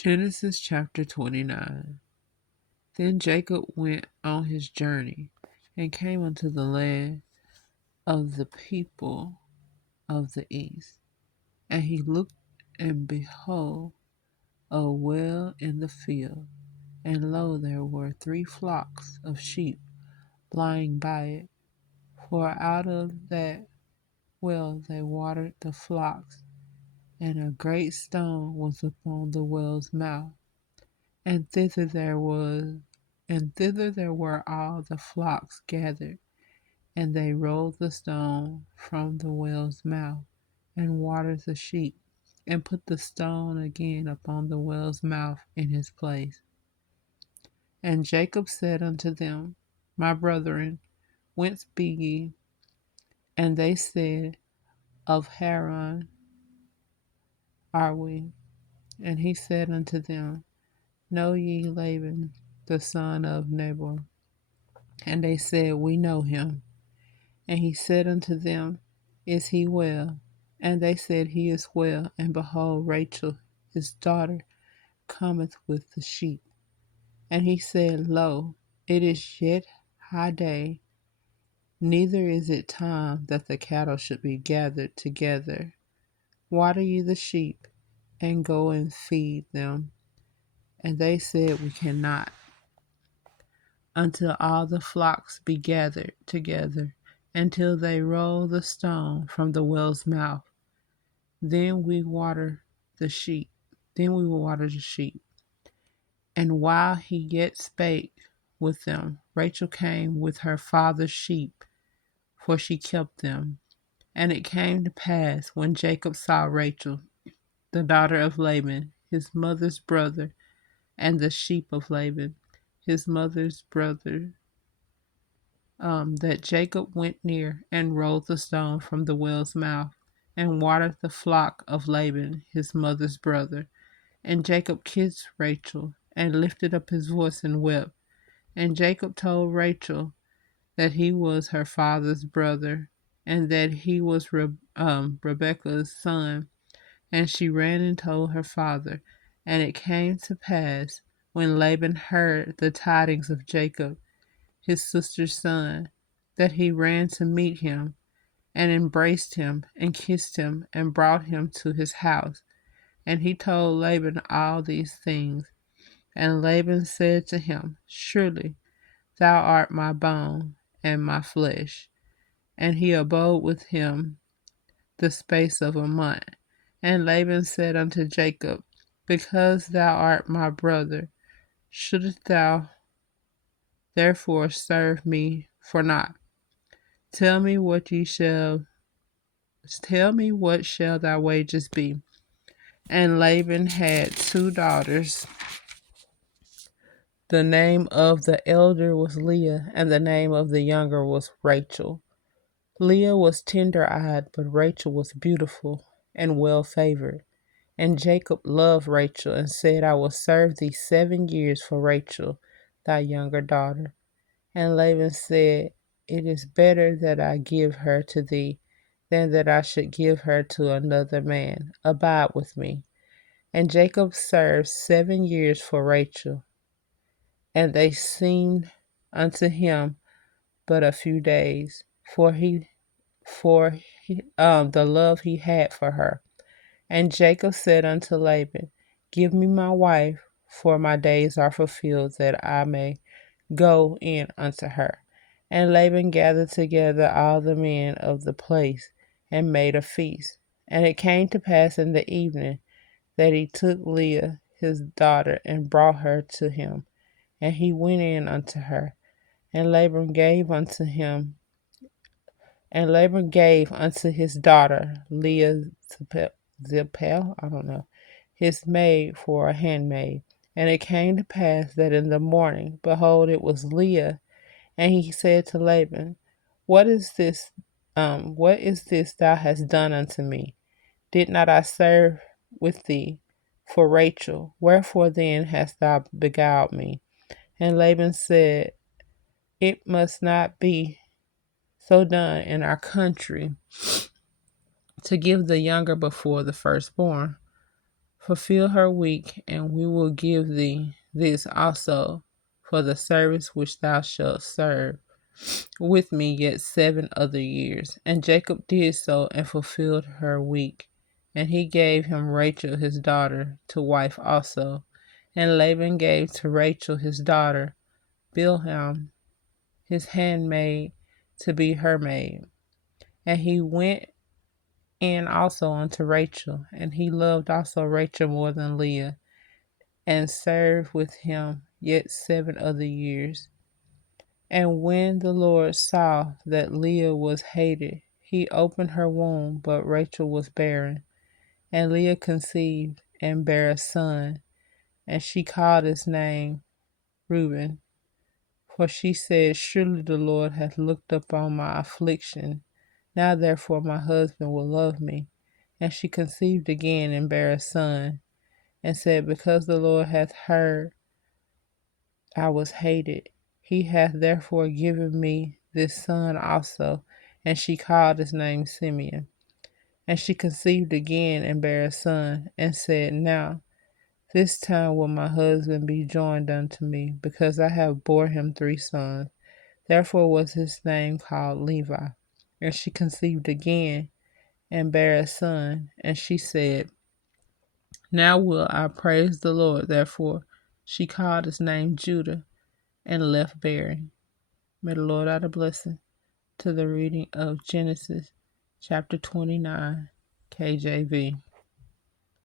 Genesis chapter 29. Then Jacob went on his journey and came unto the land of the people of the east. And he looked, and behold, a well in the field, and lo, there were 3 flocks of sheep lying by it. For out of that well they watered the flocks, and a great stone was upon the well's mouth. And thither there were all the flocks gathered, and they rolled the stone from the well's mouth, and watered the sheep, and put the stone again upon the well's mouth in his place. And Jacob said unto them, My brethren, whence be ye? And they said, Of Haran are we. And he said unto them, Know ye Laban, the son of Nabal? And they said, We know him. And he said unto them, Is he well? And they said, He is well. And behold, Rachel, his daughter, cometh with the sheep. And he said, Lo, it is yet high day, neither is it time that the cattle should be gathered together. Water ye the sheep, and go and feed them. And they said, We cannot, until all the flocks be gathered together, until they roll the stone from the well's mouth. Then we water the sheep. Then we will water the sheep. And while he yet spake with them, Rachel came with her father's sheep, for she kept them. And it came to pass, when Jacob saw Rachel, the daughter of Laban, his mother's brother, and the sheep of Laban, his mother's brother, that Jacob went near and rolled the stone from the well's mouth, and watered the flock of Laban, his mother's brother. And Jacob kissed Rachel, and lifted up his voice and wept. And Jacob told Rachel that he was her father's brother, and that he was Rebekah's son. And she ran and told her father. And it came to pass, when Laban heard the tidings of Jacob, his sister's son, that he ran to meet him, and embraced him, and kissed him, and brought him to his house. And he told Laban all these things. And Laban said to him, Surely thou art my bone and my flesh. And he abode with him the space of a month. And Laban said unto Jacob, Because thou art my brother, shouldest thou therefore serve me for naught? Tell me what shall thy wages be? And Laban had 2 daughters. The name of the elder was Leah, and the name of the younger was Rachel. Leah was tender-eyed, but Rachel was beautiful and well-favored. And Jacob loved Rachel, and said, I will serve thee 7 years for Rachel, thy younger daughter. And Laban said, It is better that I give her to thee, than that I should give her to another man. Abide with me. And Jacob served 7 years for Rachel, and they seemed unto him but a few days, for the love he had for her. And Jacob said unto Laban, Give me my wife, for my days are fulfilled, that I may go in unto her. And Laban gathered together all the men of the place, and made a feast. And it came to pass in the evening that he took Leah his daughter, and brought her to him. And he went in unto her. And Laban gave unto his daughter Leah Zilpah, his maid, for a handmaid. And it came to pass that in the morning, behold, it was Leah. And he said to Laban, What is this? What is this thou hast done unto me? Did not I serve with thee for Rachel? Wherefore then hast thou beguiled me? And Laban said, It must not be so done in our country, to give the younger before the firstborn. Fulfill her week, and we will give thee this also for the service which thou shalt serve with me yet 7 other years. And Jacob did so and fulfilled her week. And he gave him Rachel his daughter to wife also. And Laban gave to Rachel his daughter Bilhah his handmaid to be her maid. And he went in also unto Rachel, and he loved also Rachel more than Leah, and served with him yet 7 other years. And when the Lord saw that Leah was hated, he opened her womb, but Rachel was barren. And Leah conceived and bare a son, and she called his name Reuben. For she said, Surely the Lord hath looked upon my affliction. Now therefore my husband will love me. And she conceived again and bare a son, and said, Because the Lord hath heard I was hated, he hath therefore given me this son also. And she called his name Simeon. And she conceived again and bare a son, and said, Now this time will my husband be joined unto me, because I have bore him 3 sons. Therefore was his name called Levi. And she conceived again and bare a son, and she said, Now will I praise the Lord. Therefore she called his name Judah, and left bearing. May the Lord add a blessing to the reading of Genesis chapter 29, KJV.